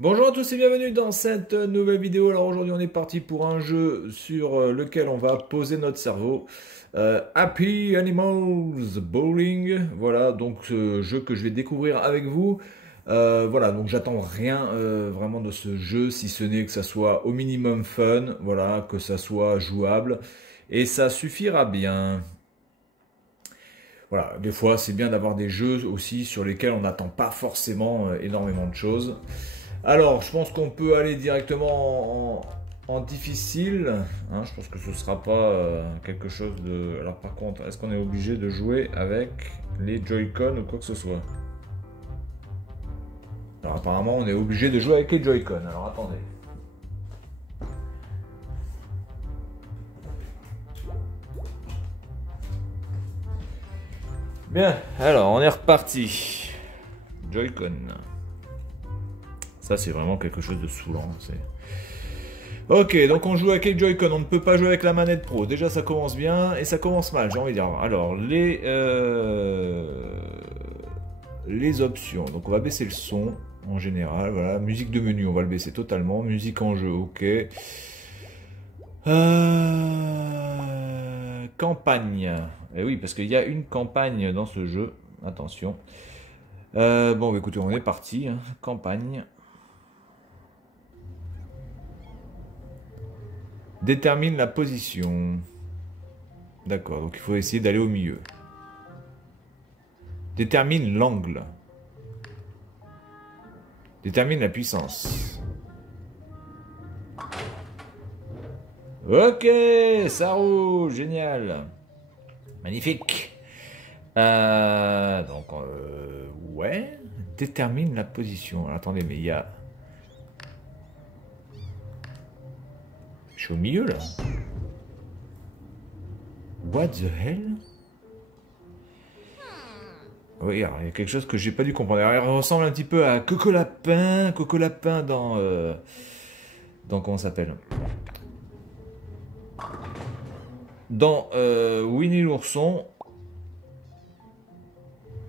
Bonjour à tous et bienvenue dans cette nouvelle vidéo. Alors aujourd'hui on est parti pour un jeu sur lequel on va poser notre cerveau. Happy Animals Bowling. Voilà donc ce jeu que je vais découvrir avec vous. Voilà donc j'attends rien vraiment de ce jeu si ce n'est que ça soit au minimum fun. Voilà que ça soit jouable et ça suffira bien. Voilà, des fois c'est bien d'avoir des jeux aussi sur lesquels on n'attend pas forcément énormément de choses. Alors, je pense qu'on peut aller directement en difficile. Hein, je pense que ce ne sera pas quelque chose de... Alors par contre, est-ce qu'on est obligé de jouer avec les Joy-Con ou quoi que ce soit? Alors apparemment, on est obligé de jouer avec les Joy-Con. Alors attendez. Bien, alors on est reparti. Joy-Con. Ça, c'est vraiment quelque chose de saoulant. Ok, donc on joue avec les Joy-Con, on ne peut pas jouer avec la manette Pro. Déjà, ça commence bien et ça commence mal, j'ai envie de dire. Alors, les options. Donc, on va baisser le son en général. Voilà, musique de menu, on va le baisser totalement. Musique en jeu, ok. Campagne. Eh oui, parce qu'il y a une campagne dans ce jeu. Attention. Bon, bah, écoutez, on est parti. Hein. Campagne. Détermine la position. D'accord, donc il faut essayer d'aller au milieu. Détermine l'angle. Détermine la puissance. Ok, ça roule, génial. Magnifique. Ouais. Détermine la position. Alors, attendez, mais il y a... Je suis au milieu, là. What the hell? Oui, il y a quelque chose que j'ai pas dû comprendre. Alors, il ressemble un petit peu à Coco Lapin dans... dans comment ça s'appelle? Dans Winnie l'ourson.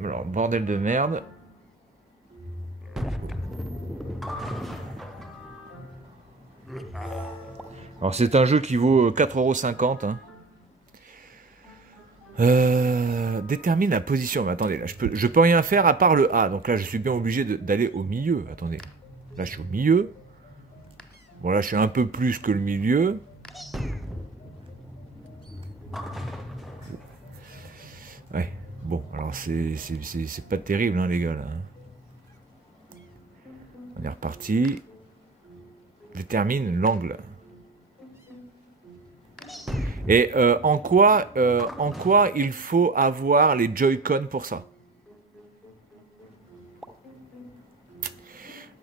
Alors, bordel de merde. Alors, c'est un jeu qui vaut 4,50 €. Hein. Détermine la position. Mais attendez, là, je peux rien faire à part le A. Donc là, je suis bien obligé d'aller au milieu. Attendez. Là, je suis au milieu. Bon, là, je suis un peu plus que le milieu. Ouais. Bon, alors c'est pas terrible, hein, les gars, là. On est reparti. Détermine l'angle. Et en quoi il faut avoir les Joy-Con pour ça?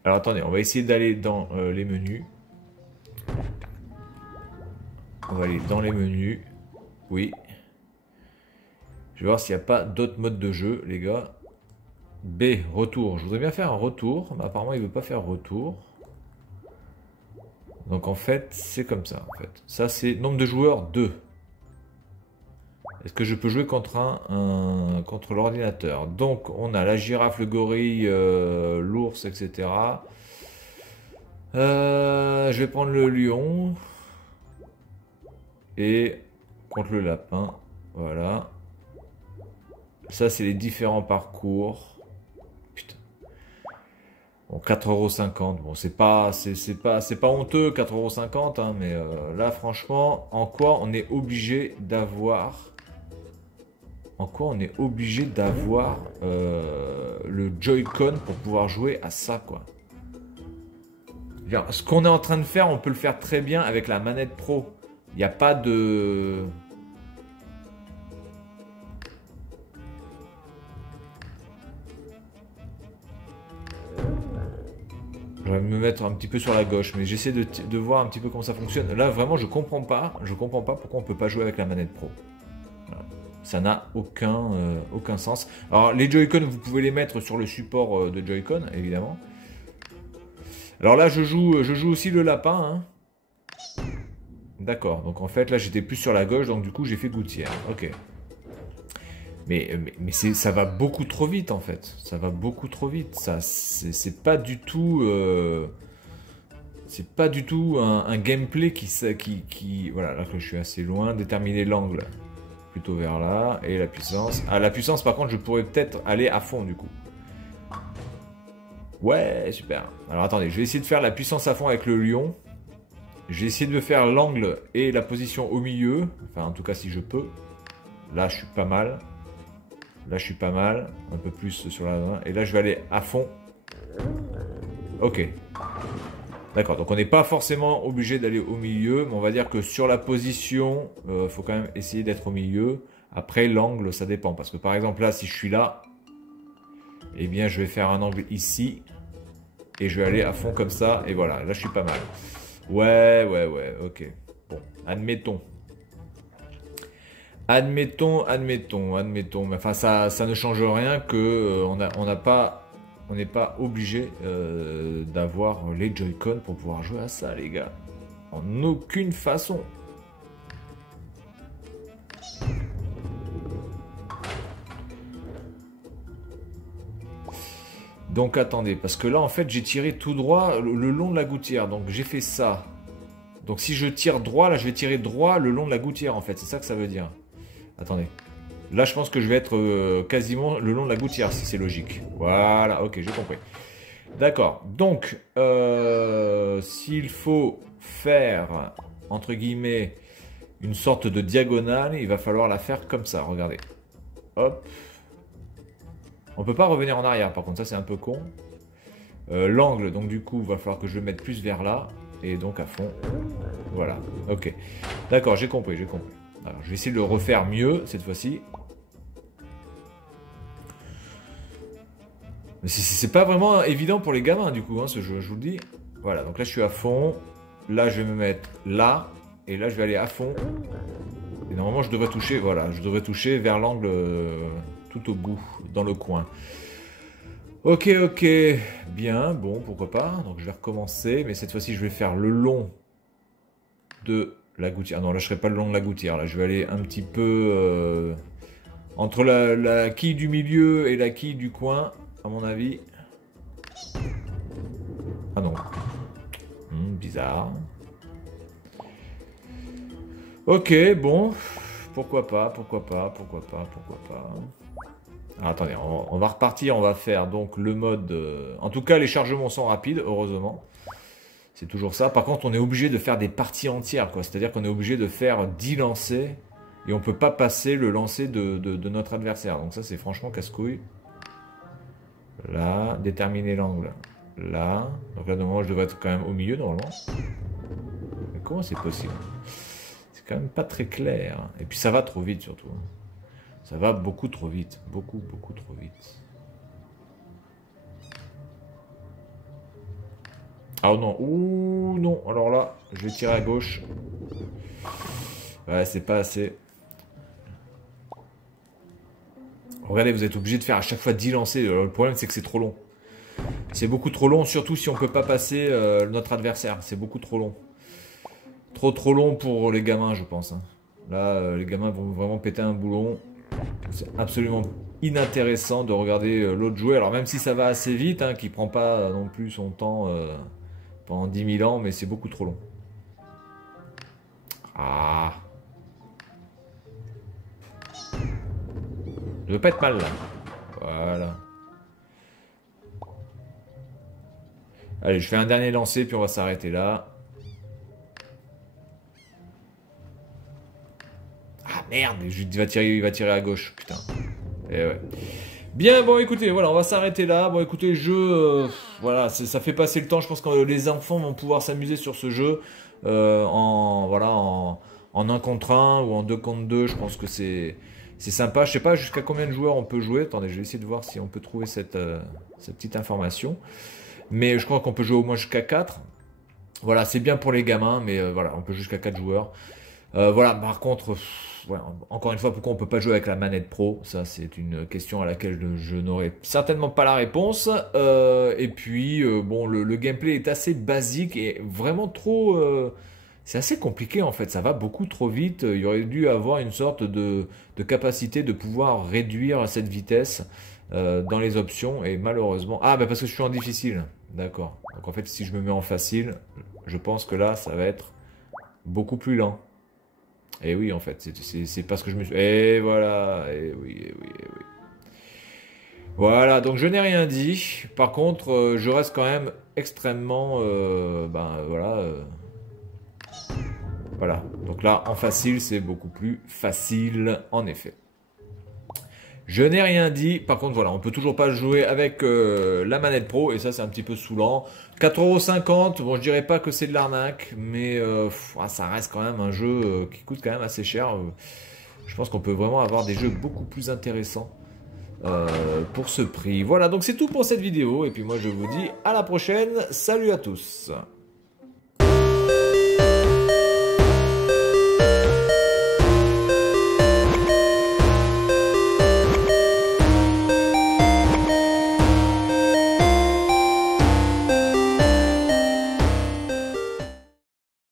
Alors attendez, on va essayer d'aller dans les menus. On va aller dans les menus. Oui. Je vais voir s'il n'y a pas d'autres modes de jeu, les gars. B, retour. Je voudrais bien faire un retour, mais apparemment il ne veut pas faire retour. Donc en fait, c'est comme ça. En fait. Ça, c'est nombre de joueurs 2. Est-ce que je peux jouer contre contre l'ordinateur? Donc on a la girafe, le gorille, l'ours, etc. Je vais prendre le lion. Et contre le lapin. Voilà. Ça, c'est les différents parcours. Putain. Bon, 4,50 €. Bon, c'est pas honteux, 4,50 €, hein, mais là, franchement, en quoi on est obligé d'avoir... En quoi on est obligé d'avoir le Joy-Con pour pouvoir jouer à ça, quoi. Ce qu'on est en train de faire, on peut le faire très bien avec la manette Pro. Il n'y a pas de... Je vais me mettre un petit peu sur la gauche, mais j'essaie de voir un petit peu comment ça fonctionne. Là, vraiment, je comprends pas pourquoi on peut pas jouer avec la manette Pro. Voilà. Ça n'a aucun sens. Alors, les Joy-Con, vous pouvez les mettre sur le support de Joy-Con, évidemment. Alors là, je joue aussi le lapin. Hein. D'accord, donc en fait, là, j'étais plus sur la gauche, donc du coup, j'ai fait gouttière. Ok. Ça va beaucoup trop vite en fait. Ça va beaucoup trop vite. Ça, c'est pas du tout... c'est pas du tout un gameplay qui... Voilà, là que je suis assez loin. Déterminer l'angle plutôt vers là. Et la puissance. Ah, la puissance par contre je pourrais peut-être aller à fond du coup. Ouais, super. Alors attendez, je vais essayer de faire la puissance à fond avec le lion. Je vais essayer de faire l'angle et la position au milieu. Enfin, en tout cas, si je peux. Là, je suis pas mal. Là, je suis pas mal. Un peu plus sur la main. Et là, je vais aller à fond. Ok. D'accord, donc on n'est pas forcément obligé d'aller au milieu. Mais on va dire que sur la position, il faut quand même essayer d'être au milieu. Après, l'angle, ça dépend. Parce que par exemple, là, si je suis là, eh bien, je vais faire un angle ici. Et je vais aller à fond comme ça. Et voilà, là, je suis pas mal. Ouais, ok. Bon, admettons. Admettons. Mais enfin, ça ne change rien que on n'est pas obligé d'avoir les Joy-Con pour pouvoir jouer à ça, les gars. En aucune façon. Donc attendez, parce que là en fait j'ai tiré tout droit le long de la gouttière, donc j'ai fait ça. Donc si je tire droit, là je vais tirer droit le long de la gouttière en fait, c'est ça que ça veut dire. Attendez. Là je pense que je vais être quasiment le long de la gouttière si c'est logique. Voilà, ok, j'ai compris. D'accord, donc s'il faut faire, entre guillemets, une sorte de diagonale, il va falloir la faire comme ça, regardez. Hop. On peut pas revenir en arrière, par contre, ça c'est un peu con. L'angle, donc du coup, va falloir que je le mette plus vers là. Et donc à fond. Voilà, ok. D'accord, j'ai compris. Alors, je vais essayer de le refaire mieux, cette fois-ci. Mais c'est pas vraiment évident pour les gamins, du coup, hein, ce jeu, je vous le dis. Voilà, donc là je suis à fond. Là, je vais me mettre là. Et là, je vais aller à fond. Et normalement, je devrais toucher, voilà, je devrais toucher vers l'angle... tout au bout, dans le coin. Ok, bien, bon, pourquoi pas. Donc je vais recommencer, mais cette fois-ci je vais faire le long de la gouttière. Non, là je ne serai pas le long de la gouttière, là je vais aller un petit peu entre la quille du milieu et la quille du coin, à mon avis. Ah non. Bizarre. Ok, bon, pourquoi pas. Alors, attendez, on va repartir, on va faire donc le mode... En tout cas, les chargements sont rapides, heureusement. C'est toujours ça. Par contre, on est obligé de faire des parties entières, quoi. C'est-à-dire qu'on est obligé de faire 10 lancers. Et on peut pas passer le lancer de notre adversaire. Donc ça, c'est franchement casse-couille. Là, déterminer l'angle. Là. Donc là, normalement, je devrais être quand même au milieu, normalement. Mais comment c'est possible? C'est quand même pas très clair. Et puis ça va trop vite, surtout. Ça va beaucoup trop vite. Beaucoup trop vite. Ah non. Ouh non. Alors là, je vais tirer à gauche. Ouais, c'est pas assez. Regardez, vous êtes obligé de faire à chaque fois 10 lancers. Le problème, c'est que c'est trop long. C'est beaucoup trop long, surtout si on peut pas passer notre adversaire. C'est beaucoup trop long. Trop long pour les gamins, je pense. Hein. Là, les gamins vont vraiment péter un boulon. C'est absolument inintéressant de regarder l'autre jouer. Alors même si ça va assez vite, hein, qu'il prend pas non plus son temps pendant 10 000 ans, mais c'est beaucoup trop long. Ah. Je veux pas être mal là. Voilà. Allez, je fais un dernier lancer, puis on va s'arrêter là. Ah merde, il va tirer à gauche, putain. Et ouais. Bien, bon écoutez, voilà, on va s'arrêter là. Bon écoutez, le jeu, voilà, ça fait passer le temps. Je pense que les enfants vont pouvoir s'amuser sur ce jeu en 1 contre 1 ou en 2 contre 2. Je pense que c'est sympa. Je sais pas jusqu'à combien de joueurs on peut jouer. Attendez, je vais essayer de voir si on peut trouver cette petite information. Mais je crois qu'on peut jouer au moins jusqu'à 4. Voilà, c'est bien pour les gamins, mais voilà, on peut jouer jusqu'à 4 joueurs. Voilà, par contre, voilà, encore une fois, pourquoi on peut pas jouer avec la manette pro? Ça, c'est une question à laquelle je n'aurai certainement pas la réponse. Et puis, bon, le gameplay est assez basique et vraiment trop... c'est assez compliqué en fait, ça va beaucoup trop vite. Il y aurait dû avoir une sorte de capacité de pouvoir réduire cette vitesse dans les options et malheureusement... Ah bah parce que je suis en difficile, d'accord. Donc en fait si je me mets en facile, je pense que là ça va être beaucoup plus lent. Et oui en fait, c'est parce que je me suis... Et voilà, et oui, et oui, et oui. Voilà, donc je n'ai rien dit. Par contre, je reste quand même extrêmement... voilà. Donc là, en facile, c'est beaucoup plus facile, en effet. Je n'ai rien dit. Par contre, voilà, on peut toujours pas jouer avec la manette pro. Et ça, c'est un petit peu saoulant. 4,50 €. Bon, je dirais pas que c'est de l'arnaque. Mais ça reste quand même un jeu qui coûte quand même assez cher. Je pense qu'on peut vraiment avoir des jeux beaucoup plus intéressants pour ce prix. Voilà, donc c'est tout pour cette vidéo. Et puis moi, je vous dis à la prochaine. Salut à tous.